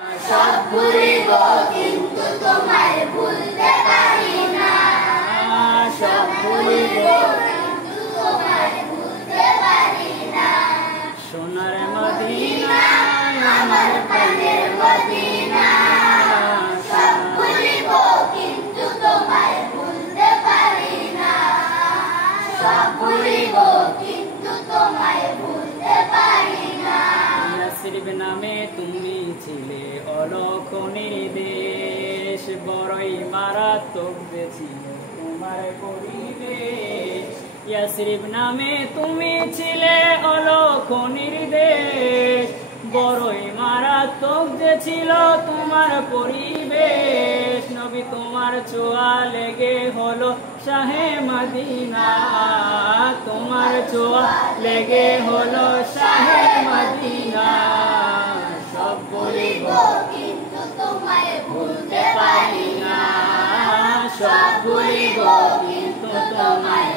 সব ভুলিব কিন্তু তোমায় ভুলতে পারি না। সব ভুলিব কিন্তু তোমায় ভুলতে পারি না। সোনার মদিনা আমার প্রাণের মদিনা। সব ভুলিব কিন্তু তোমায় ভুলতে পারি না। সব ভুলিব কিন্তু তোমায় ভুলতে পারি না। ইয়াসরিব নামে তুমি ছিলে অলক্ষণীর দেশ, বড়ই মারাত্মক ছিল তোমার পরিবেশ। ইয়াসরিব নামে তুমি ছিলে অলক্ষণীর দেশ, বড়ই মারাত্মক যে ছিল তোমার পরিবেশ। নবী তোমার ছোঁয়া লেগে হলো শাহে মদিনা। তোমার ছোঁয়া লেগে হলো শাহে মদিনা। সব ভুলিব কিন্তু তোমায় ভুলতে পারি না। সব ভুলিব কিন্তু তোমায়